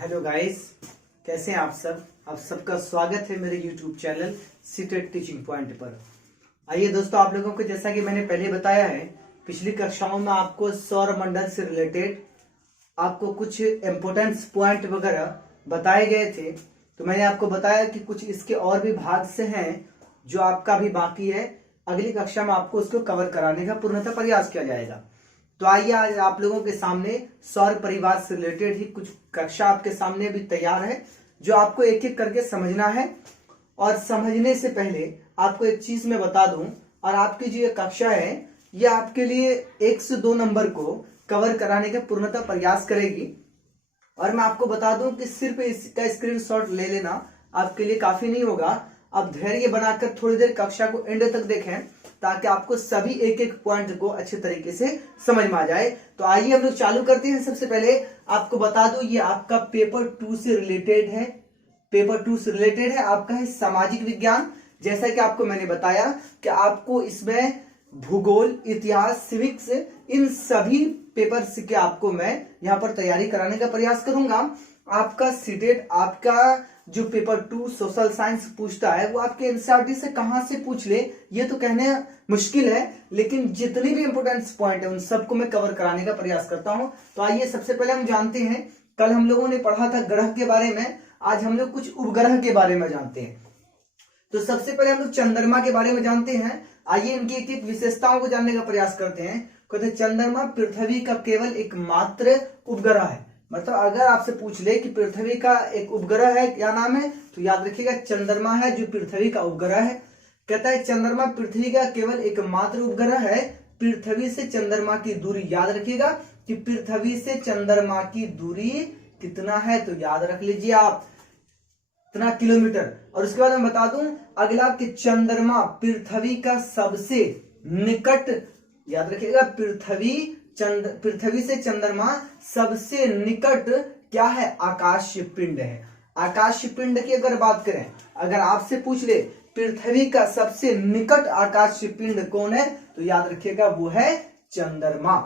Hello guys, कैसे हैं आप सब। आप सबका स्वागत है मेरे YouTube channel CTET teaching point पर। आइए दोस्तों, आप लोगों को जैसा कि मैंने पहले बताया है, पिछली कक्षाओं में आपको सौर मंडल से रिलेटेड आपको कुछ इम्पोर्टेंस पॉइंट वगैरह बताए गए थे। तो मैंने आपको बताया कि कुछ इसके और भी भाग से हैं जो आपका भी बाकी है। अगली कक्षा में आपको उसको कवर कराने का पूर्णतः प्रयास किया जाएगा। तो आइए आज आप लोगों के सामने सौर परिवार से रिलेटेड ही कुछ कक्षा आपके सामने भी तैयार है, जो आपको एक एक करके समझना है। और समझने से पहले आपको एक चीज मैं बता दूं, और आपकी जो ये कक्षा है ये आपके लिए 1 से 2 नंबर को कवर कराने का पूर्णतः प्रयास करेगी। और मैं आपको बता दूं कि सिर्फ इसका स्क्रीनशॉट ले लेना आपके लिए काफी नहीं होगा। आप धैर्य बनाकर थोड़ी देर कक्षा को एंड तक देखें, ताकि आपको सभी एक एक पॉइंट को अच्छे तरीके से समझ में आ जाए। तो आइए हम लोग चालू करते हैं। सबसे पहले आपको बता दूं, ये आपका पेपर 2 से रिलेटेड है। पेपर 2 से रिलेटेड है आपका है सामाजिक विज्ञान। जैसा कि आपको मैंने बताया कि आपको इसमें भूगोल, इतिहास, सिविक्स, इन सभी पेपर के आपको मैं यहाँ पर तैयारी कराने का प्रयास करूंगा। आपका सीटेट, आपका जो पेपर 2 सोशल साइंस पूछता है वो आपके एनसीईआरटी से कहां से पूछ ले ये तो कहने मुश्किल है, लेकिन जितनी भी इंपोर्टेंस पॉइंट है उन सबको मैं कवर कराने का प्रयास करता हूं। तो आइए सबसे पहले हम जानते हैं, कल हम लोगों ने पढ़ा था ग्रह के बारे में, आज हम लोग कुछ उपग्रह के बारे में जानते हैं। तो सबसे पहले हम लोग चंद्रमा के बारे में जानते हैं। आइए इनकी एक एक विशेषताओं को जानने का प्रयास करते हैं। कहते चंद्रमा पृथ्वी का केवल एकमात्र उपग्रह है। मतलब अगर आपसे पूछ ले कि पृथ्वी का एक उपग्रह है, क्या नाम है, तो याद रखिएगा चंद्रमा है जो पृथ्वी का उपग्रह है। कहता है चंद्रमा पृथ्वी का केवल एकमात्र उपग्रह है। पृथ्वी से चंद्रमा की दूरी याद रखिएगा कि पृथ्वी से चंद्रमा की दूरी कितना है, तो याद रख लीजिए आप इतना किलोमीटर। और उसके बाद मैं बता दूं अगला कि चंद्रमा पृथ्वी का सबसे निकट, याद रखिएगा पृथ्वी से चंद्रमा सबसे निकट क्या है, आकाशीय पिंड है। आकाशीय पिंड की अगर बात करें, अगर आपसे पूछ ले पृथ्वी का सबसे निकट आकाशीय पिंड कौन है, तो याद रखिएगा वो है चंद्रमा।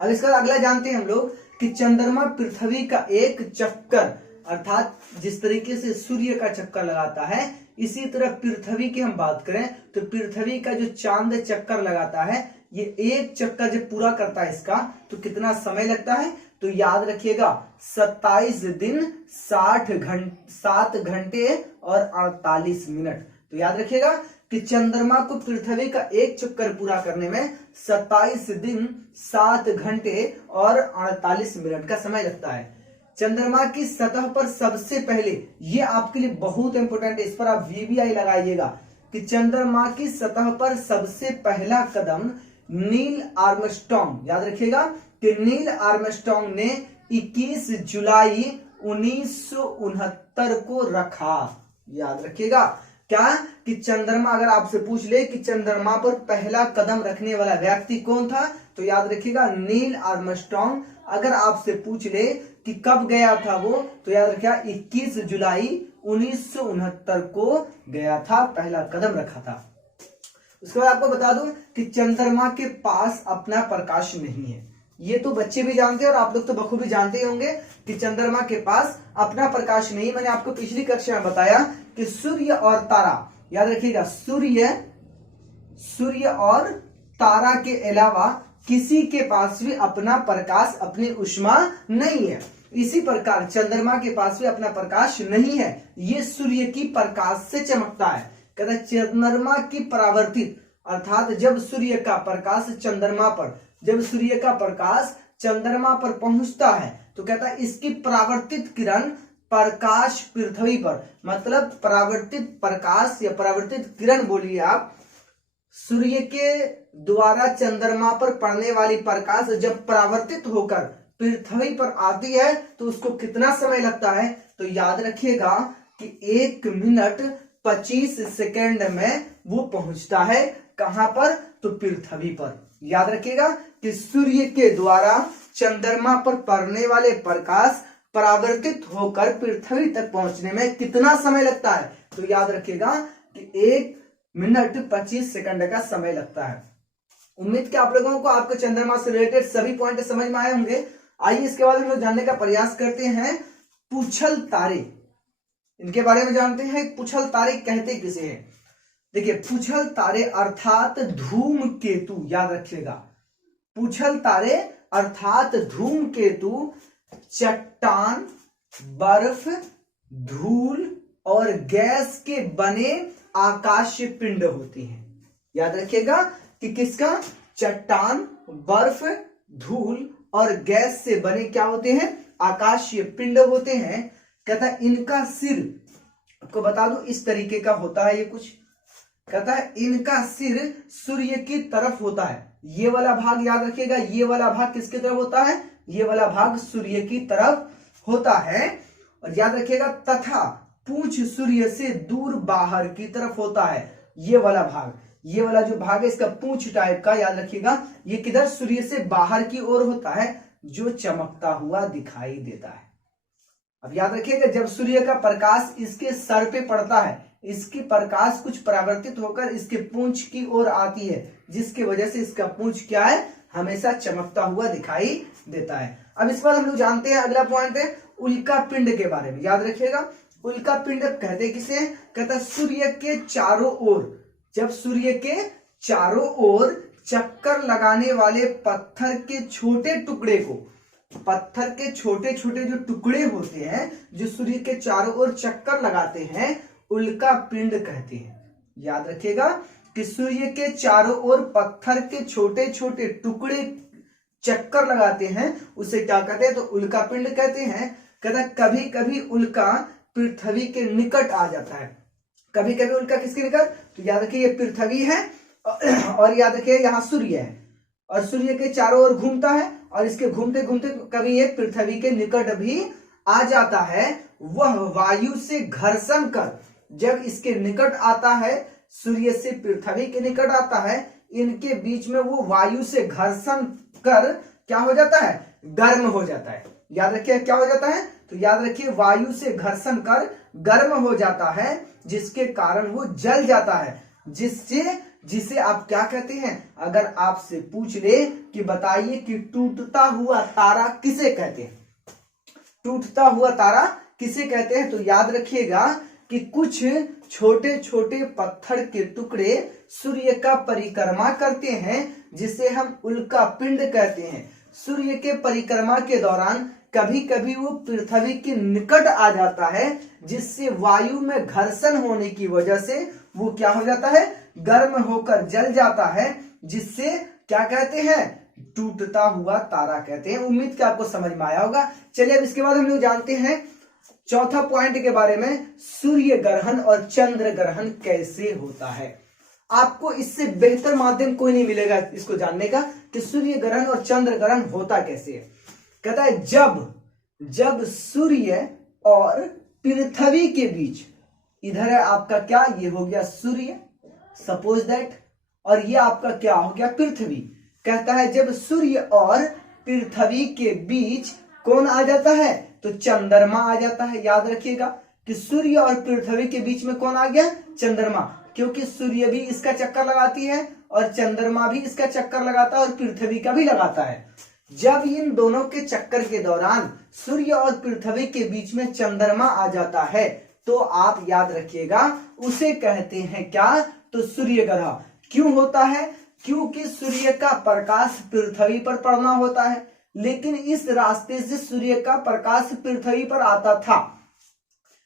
अब इसका अगला जानते हैं हम लोग कि चंद्रमा पृथ्वी का एक चक्कर, अर्थात जिस तरीके से सूर्य का चक्कर लगाता है, इसी तरह पृथ्वी की हम बात करें तो पृथ्वी का जो चांद चक्कर लगाता है, ये एक चक्कर जब पूरा करता है इसका तो कितना समय लगता है, तो याद रखिएगा 27 दिन 7 घंटे और 48 मिनट। तो याद रखिएगा कि चंद्रमा को पृथ्वी का एक चक्कर पूरा करने में 27 दिन 7 घंटे और 48 मिनट का समय लगता है। चंद्रमा की सतह पर सबसे पहले, ये आपके लिए बहुत इंपॉर्टेंट है, इस पर आप वीवीआई लगाइएगा कि चंद्रमा की सतह पर सबसे पहला कदम नील आर्मस्ट्रॉन्ग, याद रखिएगा कि नील आर्मस्ट्रॉन्ग ने 21 जुलाई 1969 को रखा। याद रखिएगा क्या कि चंद्रमा, अगर आपसे पूछ ले कि चंद्रमा पर पहला कदम रखने वाला व्यक्ति कौन था, तो याद रखिएगा नील आर्मस्ट्रॉन्ग। अगर आपसे पूछ ले कि कब गया था वो, तो याद रखिएगा 21 जुलाई 1969 को गया था, पहला कदम रखा था। उसके बाद आपको बता दूं कि चंद्रमा के पास अपना प्रकाश नहीं है। ये तो बच्चे भी जानते हैं और आप लोग तो बखूबी जानते ही होंगे कि चंद्रमा के पास अपना प्रकाश नहीं। मैंने आपको पिछली कक्षा में बताया कि सूर्य और तारा, याद रखिएगा सूर्य और तारा के अलावा किसी के पास भी अपना प्रकाश, अपनी ऊष्मा नहीं है। इसी प्रकार चंद्रमा के पास भी अपना प्रकाश नहीं है, ये सूर्य की प्रकाश से चमकता है। कहता है चंद्रमा की परावर्तित, अर्थात जब सूर्य का प्रकाश चंद्रमा पर पहुंचता है, तो कहता है इसकी परावर्तित किरण प्रकाश पृथ्वी पर, मतलब परावर्तित प्रकाश या परावर्तित किरण बोलिए आप, सूर्य के द्वारा चंद्रमा पर पड़ने वाली प्रकाश जब परावर्तित होकर पृथ्वी पर आती है तो उसको कितना समय लगता है, तो याद रखिएगा कि 1 मिनट 25 सेकेंड में वो पहुंचता है। कहां पर, तो पृथ्वी पर। याद रखिएगा कि सूर्य के द्वारा चंद्रमा पर पड़ने वाले प्रकाश परावर्तित होकर पृथ्वी तक पहुंचने में कितना समय लगता है, तो याद रखिएगा कि 1 मिनट 25 सेकंड का समय लगता है। उम्मीद कि आप लोगों को आपके चंद्रमा से रिलेटेड सभी पॉइंट समझ में आए होंगे। आइए इसके बाद हम लोग जानने का प्रयास करते हैं पूछल तारे, इनके बारे में जानते हैं। पूछल तारे कहते किसे हैं? देखिए, पूछल तारे अर्थात धूमकेतु, याद रखिएगा। पूछल तारे अर्थात धूमकेतु चट्टान, बर्फ, धूल और गैस के बने आकाशीय पिंड होते हैं। याद रखिएगा कि किसका? चट्टान, बर्फ, धूल और गैस से बने क्या होते हैं? आकाशीय पिंड होते हैं। कहता है इनका सिर, आपको बता दूं इस तरीके का होता है ये कुछ। कहता है इनका सिर सूर्य की तरफ होता है। ये वाला भाग याद रखिएगा, ये वाला भाग किसकी तरफ होता है? ये वाला भाग सूर्य की तरफ होता है। और याद रखिएगा तथा पूंछ सूर्य से दूर बाहर की तरफ होता है। ये वाला भाग, ये वाला जो भाग है इसका पूंछ टाइप का, याद रखिएगा ये किधर? सूर्य से बाहर की ओर होता है, जो चमकता हुआ दिखाई देता है। अब याद रखिएगा जब सूर्य का प्रकाश इसके सर पे पड़ता है, इसकी प्रकाश कुछ परावर्तित होकर इसके पूंछ की ओर आती है, जिसकी वजह से इसका पूंछ क्या है? हमेशा चमकता हुआ दिखाई देता है। अब इस बार हम लोग जानते हैं, अगला पॉइंट है उल्का पिंड के बारे में। याद रखिएगा उल्का पिंड कहते किसे? कहता सूर्य के चारों ओर, जब सूर्य के चारों ओर चक्कर लगाने वाले पत्थर के छोटे टुकड़े को, पत्थर के छोटे छोटे जो टुकड़े होते हैं जो सूर्य के चारों ओर चक्कर लगाते हैं, उल्का पिंड कहते हैं। याद रखिएगा कि सूर्य के चारों ओर पत्थर के छोटे छोटे टुकड़े चक्कर लगाते हैं, उसे क्या कहते हैं? तो उल्का पिंड कहते हैं। कहता कभी कभी उल्का पृथ्वी के निकट आ जाता है। कभी कभी उल्का किसके निकट? तो याद रखिए ये पृथ्वी है और याद रखिए यहाँ सूर्य है, और सूर्य के चारों ओर घूमता है, और इसके घूमते घूमते कभी ये पृथ्वी के निकट भी आ जाता है। वह वायु से घर्षण कर, जब इसके निकट आता है, सूर्य से पृथ्वी के निकट आता है, इनके बीच में वो वायु से घर्षण कर क्या हो जाता है? गर्म हो जाता है। याद रखिए क्या हो जाता है? तो याद रखिए वायु से घर्षण कर गर्म हो जाता है, जिसके कारण वो जल जाता है। जिसे आप क्या कहते हैं? अगर आपसे पूछ ले कि बताइए कि टूटता हुआ तारा किसे कहते हैं? टूटता हुआ तारा किसे कहते हैं? तो याद रखिएगा कि कुछ छोटे छोटे पत्थर के टुकड़े सूर्य का परिक्रमा करते हैं, जिसे हम उल्का पिंड कहते हैं। सूर्य के परिक्रमा के दौरान कभी कभी वो पृथ्वी के निकट आ जाता है, जिससे वायु में घर्षण होने की वजह से वो क्या हो जाता है? गर्म होकर जल जाता है, जिससे क्या कहते हैं? टूटता हुआ तारा कहते हैं। उम्मीद कि आपको समझ में आया होगा। चलिए अब इसके बाद हम लोग जानते हैं चौथा पॉइंट के बारे में, सूर्य ग्रहण और चंद्र ग्रहण कैसे होता है। आपको इससे बेहतर माध्यम कोई नहीं मिलेगा इसको जानने का कि सूर्य ग्रहण और चंद्र ग्रहण होता कैसे है। कहता है जब सूर्य और पृथ्वी के बीच, इधर है आपका क्या? ये हो गया सूर्य, सपोज दैट, और ये आपका क्या हो गया? पृथ्वी। कहता है जब सूर्य और पृथ्वी के बीच कौन आ जाता है? तो चंद्रमा आ जाता है। याद रखिएगा कि सूर्य और पृथ्वी के बीच में कौन आ गया? चंद्रमा, क्योंकि सूर्य भी इसका चक्कर लगाती है और चंद्रमा भी इसका चक्कर लगाता है और पृथ्वी का भी लगाता है। जब इन दोनों के चक्कर के दौरान सूर्य और पृथ्वी के बीच में चंद्रमा आ जाता है, तो आप याद रखिएगा उसे कहते हैं क्या? तो सूर्य ग्रहण। क्यों होता है? क्योंकि सूर्य का प्रकाश पृथ्वी पर पड़ना होता है, लेकिन इस रास्ते से सूर्य का प्रकाश पृथ्वी पर आता था,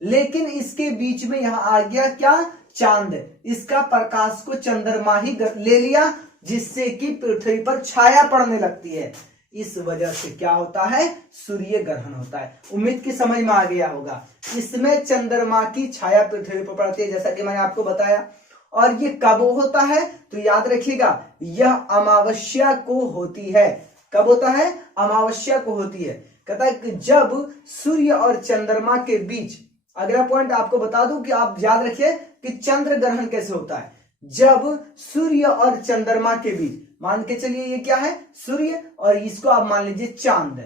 लेकिन इसके बीच में यहां आ गया क्या? चांद। इसका प्रकाश को चंद्रमा ही ले लिया, जिससे कि पृथ्वी पर छाया पड़ने लगती है। इस वजह से क्या होता है? सूर्य ग्रहण होता है। उम्मीद की समझ में आ गया होगा। इसमें चंद्रमा की छाया पृथ्वी पर पड़ती है, जैसा कि मैंने आपको बताया। और ये कब होता है? तो याद रखिएगा यह अमावस्या को होती है। कब होता है? अमावस्या को होती है। कहता है कि जब सूर्य और चंद्रमा के बीच, अगला पॉइंट आपको बता दूं कि आप याद रखिए कि चंद्र ग्रहण कैसे होता है। जब सूर्य और चंद्रमा के बीच, मान के चलिए ये क्या है? सूर्य, और इसको आप मान लीजिए चांद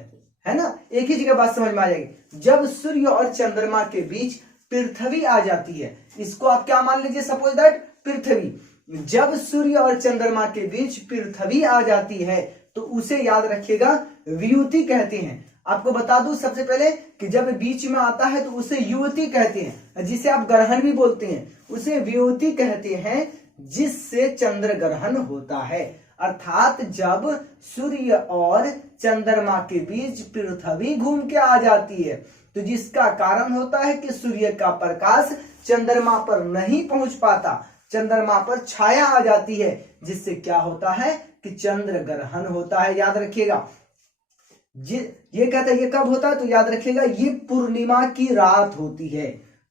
है ना, एक ही जगह बात समझ में आ जाएगी। जब सूर्य और चंद्रमा के बीच पृथ्वी आ जाती है, इसको आप क्या मान लीजिए? सपोज दैट पृथ्वी। जब सूर्य और चंद्रमा के बीच पृथ्वी आ जाती है, तो उसे याद रखिएगा वियुति कहते हैं। आपको बता दूं सबसे पहले कि जब बीच में आता है तो उसे युवती कहते हैं, जिसे आप ग्रहण भी बोलते हैं उसे वियुति कहते हैं, जिससे चंद्र ग्रहण होता है। अर्थात जब सूर्य और चंद्रमा के बीच पृथ्वी घूम के आ जाती है, तो जिसका कारण होता है कि सूर्य का प्रकाश चंद्रमा पर नहीं पहुंच पाता, चंद्रमा पर छाया आ जाती है, जिससे क्या होता है कि चंद्र ग्रहण होता है। याद रखिएगा, ये कहता है ये कब होता है, तो याद रखिएगा ये पूर्णिमा की रात होती है।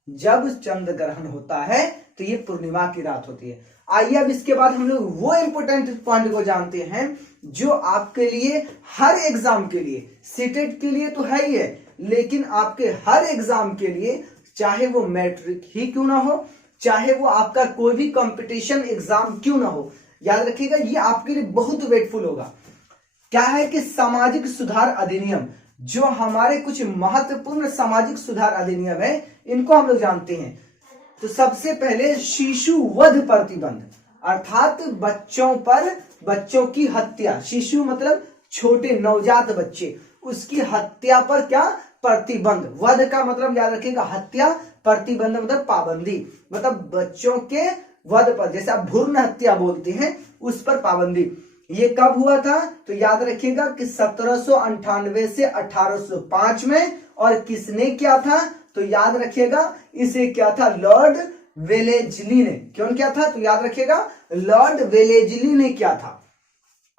जब चंद्र ग्रहण होता है तो ये पूर्णिमा की रात होती है। आइए अब इसके बाद हम लोग वो इंपोर्टेंट पॉइंट को जानते हैं जो आपके लिए हर एग्जाम के लिए, सीटेट के लिए तो है ही है, लेकिन आपके हर एग्जाम के लिए, चाहे वो मैट्रिक ही क्यों ना हो, चाहे वो आपका कोई भी कंपटीशन एग्जाम क्यों ना हो, याद रखिएगा ये आपके लिए बहुत वेटफुल होगा। क्या है कि सामाजिक सुधार अधिनियम, जो हमारे कुछ महत्वपूर्ण सामाजिक सुधार अधिनियम है, इनको हम लोग जानते हैं। तो सबसे पहले शिशु वध प्रतिबंध, अर्थात बच्चों की हत्या, शिशु मतलब छोटे नवजात बच्चे, उसकी हत्या पर क्या प्रतिबंध। वध का मतलब याद रखिएगा हत्या, प्रतिबंध मतलब पाबंदी, मतलब बच्चों के वध पर, जैसे आप भ्रूण हत्या बोलते हैं उस पर पाबंदी। ये कब हुआ था, तो याद रखिएगा कि 1798 से 1805 में। और किसने किया था, तो याद रखिएगा इसे क्या था, लॉर्ड वेलेस्ली ने। क्यों क्या था, तो याद रखिएगा लॉर्ड वेलेस्ली ने किया था।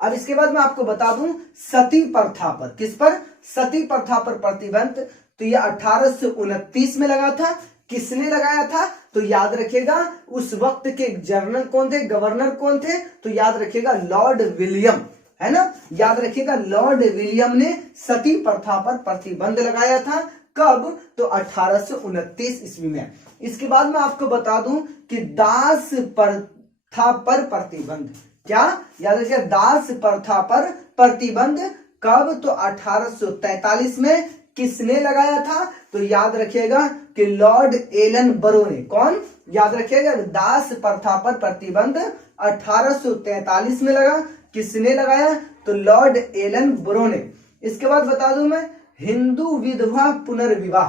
अब इसके बाद मैं आपको बता दूं सती प्रथा पर, किस पर, सती प्रथा पर प्रतिबंध, तो यह 1829 में लगा था। किसने लगाया था, तो याद रखिएगा उस वक्त के जनरल कौन थे, गवर्नर कौन थे, तो याद रखिएगा लॉर्ड विलियम, है ना। याद रखिएगा लॉर्ड विलियम ने सती प्रथा पर प्रतिबंध लगाया था। कब, तो 1829 ईस्वी में। इसके बाद मैं आपको बता दूं कि दास प्रथा पर प्रतिबंध, क्या, याद रखिएगा दास प्रथा पर प्रतिबंध कब, तो 1843 में। किसने लगाया था, तो याद रखिएगा कि लॉर्ड एलन बरो ने। कौन, याद रखिएगा दास प्रथा पर प्रतिबंध 1843 में लगा। किसने लगाया, तो लॉर्ड एलन बरो ने। इसके बाद बता दूं मैं हिंदू विधवा पुनर्विवाह,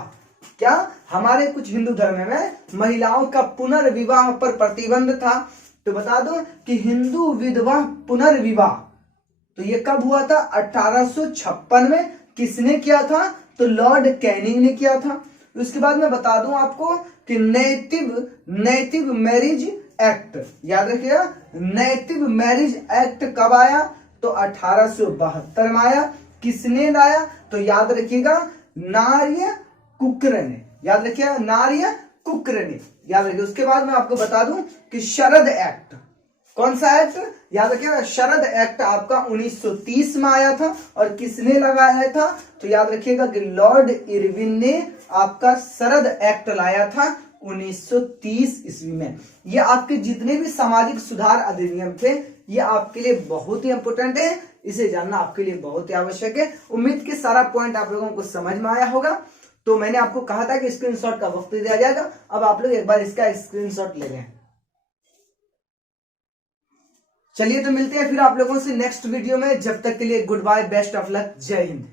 क्या, हमारे कुछ हिंदू धर्म में महिलाओं का पुनर्विवाह पर प्रतिबंध था। तो बता दो कि हिंदू विधवा पुनर्विवाह, तो ये कब हुआ था, 1856 में। किसने किया था, तो लॉर्ड कैनिंग ने किया था। उसके बाद मैं बता दूं आपको कि नेटिव मैरिज एक्ट, याद रखिएगा नेटिव मैरिज एक्ट कब आया, तो 1872 में आया। किसने लाया, तो याद रखिएगा नार्य कुकर ने, याद रखिएगा नार्य कुकर ने, याद रखिए। उसके बाद मैं आपको बता दूं कि शरद एक्ट, कौन सा एक्ट, याद रखिएगा शरद एक्ट आपका 1930 में आया था। और किसने लगाया था, तो याद रखिएगा कि लॉर्ड इरविन ने आपका शरद एक्ट लाया था 1930 ईस्वी में। ये आपके जितने भी सामाजिक सुधार अधिनियम थे, ये आपके लिए बहुत ही इंपोर्टेंट है, इसे जानना आपके लिए बहुत ही आवश्यक है। उम्मीद के सारा पॉइंट आप लोगों को समझ में आया होगा। तो मैंने आपको कहा था कि स्क्रीनशॉट का वक्त दिया जाएगा, अब आप लोग एक बार इसका स्क्रीनशॉट ले लें। चलिए तो मिलते हैं फिर आप लोगों से नेक्स्ट वीडियो में, जब तक के लिए good bye, best of luck, जय हिंद।